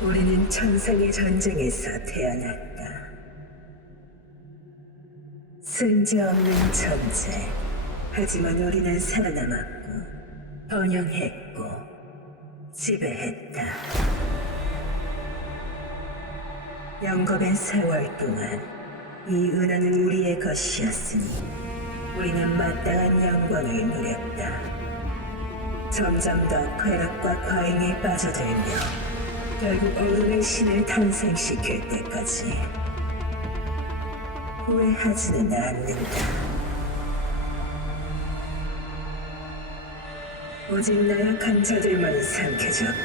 우리는 천상의 전쟁에서 태어났다. 승자 없는 존재. 하지만 우리는 살아남았고, 번영했고, 지배했다. 영겁의 세월 동안 이 은하는 우리의 것이었으니, 우리는 마땅한 영광을 누렸다. 점점 더 쾌락과 과잉에 빠져들며 결국 어둠의 신을 탄생시킬 때까지 후회하지는 않는다. 오직 나약한 자들만 삼켜졌고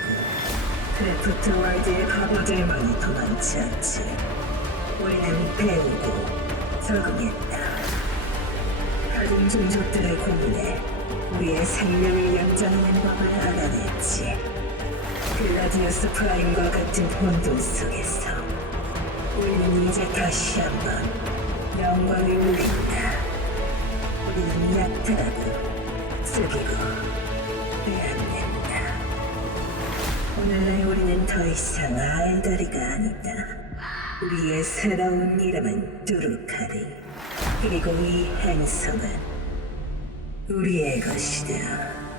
크래프트 월드의 바보들만이 도망치 않지. 우리는 배우고 적응했다. 다른 종족들의 고민에 우리의 생명을 연장하는 법을 알아냈지. 글라디우스 프라임과 같은 혼돈 속에서 우리는 이제 다시 한번 영광을 누린다. 우리는 약탈하고 죽이고 빼앗는다. 오늘날 우리는 더 이상 아이다리가 아니다. 우리의 새로운 이름은 두루카리. 그리고 이 행성은 우리의 것이다.